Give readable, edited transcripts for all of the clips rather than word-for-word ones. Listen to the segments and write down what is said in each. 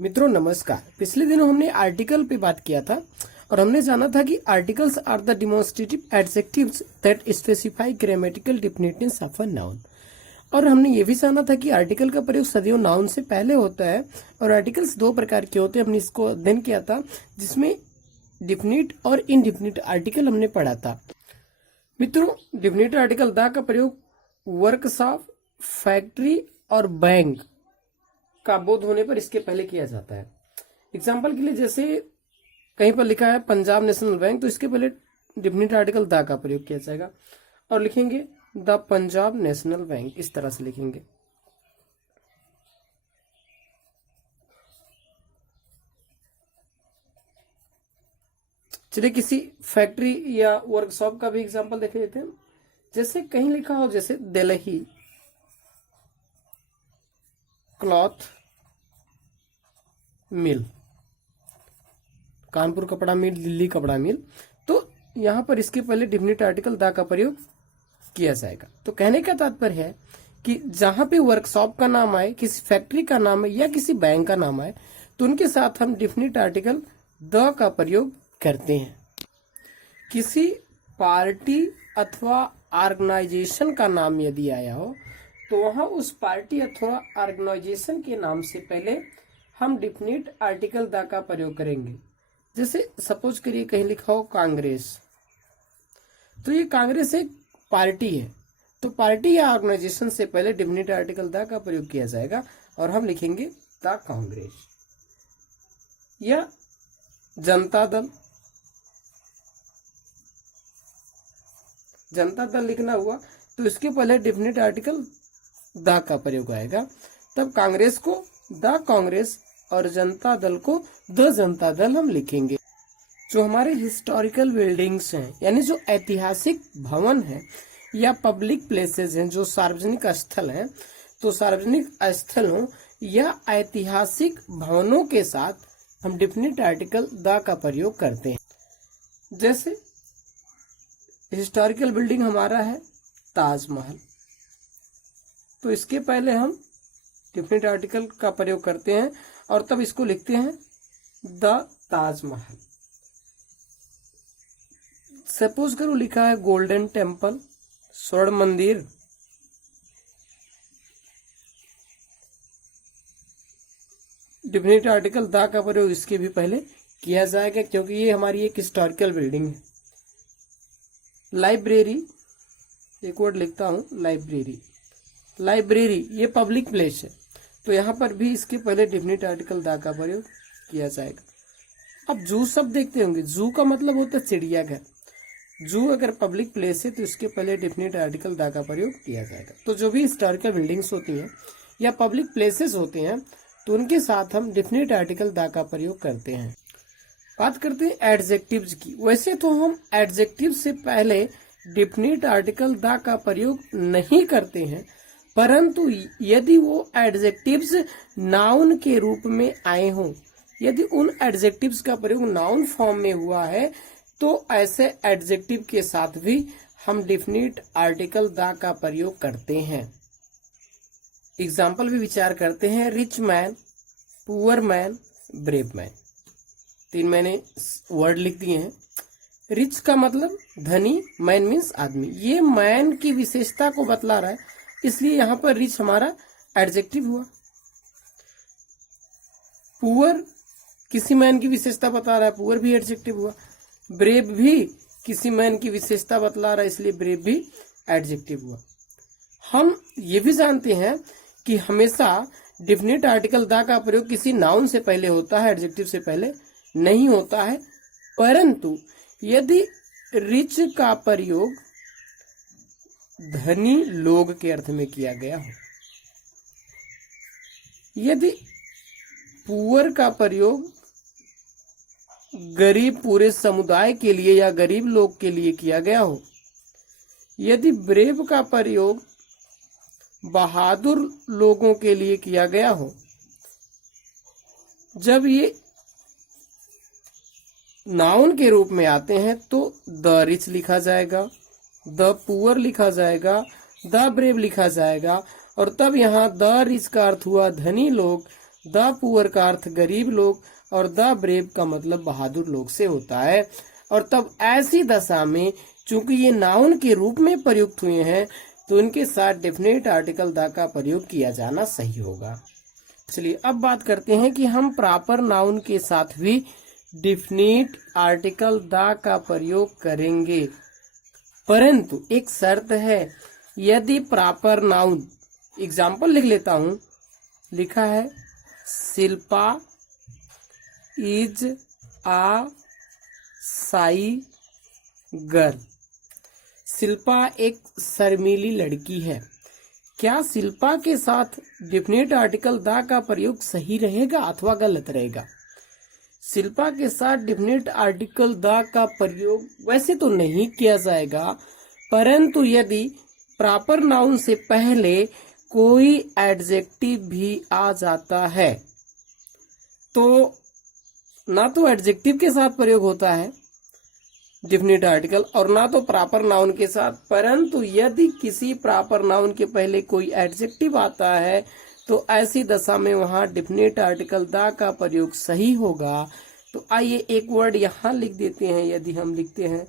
मित्रों नमस्कार। पिछले दिनों हमने आर्टिकल पे बात किया था और हमने जाना था कि articles are the demonstrative adjectives that specify grammatical definiteness of a noun. और हमने ये भी जाना था कि आर्टिकल का प्रयोग सदैव नाउन से पहले होता है और आर्टिकल्स दो प्रकार के होते हैं। हमने इसको अध्ययन किया था जिसमें डिफिनिट और इनडिफिनिट आर्टिकल हमने पढ़ा था। मित्रों डिफिनिट आर्टिकल द का प्रयोग वर्कशॉप, फैक्ट्री और बैंक का बोध होने पर इसके पहले किया जाता है। एग्जाम्पल के लिए जैसे कहीं पर लिखा है पंजाब नेशनल बैंक, तो इसके पहले डिफिनिट आर्टिकल द का प्रयोग किया जाएगा और लिखेंगे द पंजाब नेशनल बैंक, इस तरह से लिखेंगे। चलिए किसी फैक्ट्री या वर्कशॉप का भी एग्जाम्पल देख लेते हैं। जैसे कहीं लिखा हो जैसे दिल्ली क्लॉथ मिल, कानपुर कपड़ा मिल, दिल्ली कपड़ा मिल, तो यहां पर इसके पहले डिफिनिट आर्टिकल द का प्रयोग किया जाएगा। तो कहने का तात्पर्य है कि जहां पे वर्कशॉप का नाम आए, किसी फैक्ट्री का नाम है या किसी बैंक का नाम आए, तो उनके साथ हम डिफिनिट आर्टिकल द का प्रयोग करते हैं। किसी पार्टी अथवा ऑर्गेनाइजेशन का नाम यदि आया हो तो वहां उस पार्टी अथवा ऑर्गेनाइजेशन के नाम से पहले हम डिफिनिट आर्टिकल द का प्रयोग करेंगे। जैसे सपोज करिए कहीं लिखा हो कांग्रेस, तो ये कांग्रेस एक पार्टी है, तो पार्टी या ऑर्गेनाइजेशन से पहले डिफिनिट आर्टिकल द का प्रयोग किया जाएगा और हम लिखेंगे द कांग्रेस। या जनता दल, जनता दल लिखना हुआ तो इसके पहले डिफिनिट आर्टिकल द का प्रयोग आएगा, तब कांग्रेस को द कांग्रेस और जनता दल को द जनता दल हम लिखेंगे। जो हमारे हिस्टोरिकल बिल्डिंग्स हैं, यानी जो ऐतिहासिक भवन है या पब्लिक प्लेसेस हैं, जो सार्वजनिक स्थल हैं, तो सार्वजनिक स्थलों या ऐतिहासिक भवनों के साथ हम डिफिनिट आर्टिकल द का प्रयोग करते हैं। जैसे हिस्टोरिकल बिल्डिंग हमारा है ताजमहल, तो इसके पहले हम डिफिनिट आर्टिकल का प्रयोग करते हैं और तब इसको लिखते हैं द ताजमहल। सपोज करो लिखा है गोल्डन टेम्पल, स्वर्ण मंदिर, डिफिनिट आर्टिकल द का प्रयोग इसके भी पहले किया जाएगा क्योंकि ये हमारी एक हिस्टोरिकल बिल्डिंग है। लाइब्रेरी, एक वर्ड लिखता हूं लाइब्रेरी, लाइब्रेरी ये पब्लिक प्लेस है, तो यहां पर भी इसके पहले डिफिनिट आर्टिकल द का प्रयोग किया जाएगा। अब जू सब देखते होंगे, जू का मतलब होता है चिड़ियाघर। जू अगर पब्लिक प्लेस है तो इसके पहले डिफिनिट आर्टिकल द का प्रयोग किया जाएगा। तो जो भी हिस्टोरिकल बिल्डिंग्स होती हैं या पब्लिक प्लेसेस होते हैं तो उनके साथ हम डिफिनिट आर्टिकल द का प्रयोग करते हैं। बात करते हैं एडजेक्टिव्स की। वैसे तो हम एडजेक्टिव से पहले डिफिनिट आर्टिकल द का प्रयोग नहीं करते हैं, परंतु यदि वो एडजेक्टिव्स नाउन के रूप में आए हों, यदि उन एडजेक्टिव्स का प्रयोग नाउन फॉर्म में हुआ है तो ऐसे एडजेक्टिव के साथ भी हम डिफिनिट आर्टिकल द का प्रयोग करते हैं। एग्जाम्पल भी विचार करते हैं। Rich man, poor man, brave man, तीन मैंने वर्ड लिख दिए हैं। रिच का मतलब धनी, मैन मीन्स आदमी, ये मैन की विशेषता को बतला रहा है, इसलिए यहां पर रिच हमारा एडजेक्टिव हुआ। पुअर किसी मैन की विशेषता बता रहा है, पुअर भी एडजेक्टिव हुआ। ब्रेव भी किसी मैन की विशेषता बतला रहा है, इसलिए ब्रेव भी एडजेक्टिव हुआ। हम ये भी जानते हैं कि हमेशा डिफिनिट आर्टिकल द का प्रयोग किसी नाउन से पहले होता है, एडजेक्टिव से पहले नहीं होता है, परंतु यदि रिच का प्रयोग धनी लोग के अर्थ में किया गया हो, यदि पुअर का प्रयोग गरीब पूरे समुदाय के लिए या गरीब लोग के लिए किया गया हो, यदि ब्रेव का प्रयोग बहादुर लोगों के लिए किया गया हो, जब ये नाउन के रूप में आते हैं तो द रिच लिखा जाएगा, द पुअर लिखा जाएगा, द ब्रेव लिखा जाएगा और तब यहाँ द रिच का अर्थ हुआ धनी लोग, द पुअर का अर्थ गरीब लोग और द ब्रेव का मतलब बहादुर लोग से होता है। और तब ऐसी दशा में चूंकि ये नाउन के रूप में प्रयुक्त हुए हैं तो इनके साथ डेफिनेट आर्टिकल द का प्रयोग किया जाना सही होगा। चलिए अब बात करते हैं कि हम प्रॉपर नाउन के साथ भी डेफिनेट आर्टिकल द का प्रयोग करेंगे, परंतु एक शर्त है, यदि प्रॉपर नाउन, एग्जाम्पल लिख लेता हूं, लिखा है Shilpa is a shy girl. Shilpa एक शर्मीली लड़की है। क्या शिल्पा के साथ डेफिनेट आर्टिकल द का प्रयोग सही रहेगा अथवा गलत रहेगा? शिल्पा के साथ डेफिनेट आर्टिकल द का प्रयोग वैसे तो नहीं किया जाएगा, परंतु यदि प्रॉपर नाउन से पहले कोई एडजेक्टिव भी आ जाता है तो ना तो एडजेक्टिव के साथ प्रयोग होता है डेफिनेट आर्टिकल और ना तो प्रॉपर नाउन के साथ, परंतु यदि किसी प्रॉपर नाउन के पहले कोई एडजेक्टिव आता है तो ऐसी दशा में वहां डेफिनेट आर्टिकल द का प्रयोग सही होगा। तो आइए एक वर्ड यहां लिख देते हैं। यदि हम लिखते हैं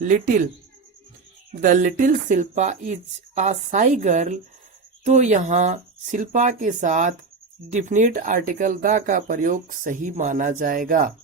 little, the little Shilpa is a shy girl, तो यहाँ शिल्पा के साथ डेफिनेट आर्टिकल द का प्रयोग सही माना जाएगा।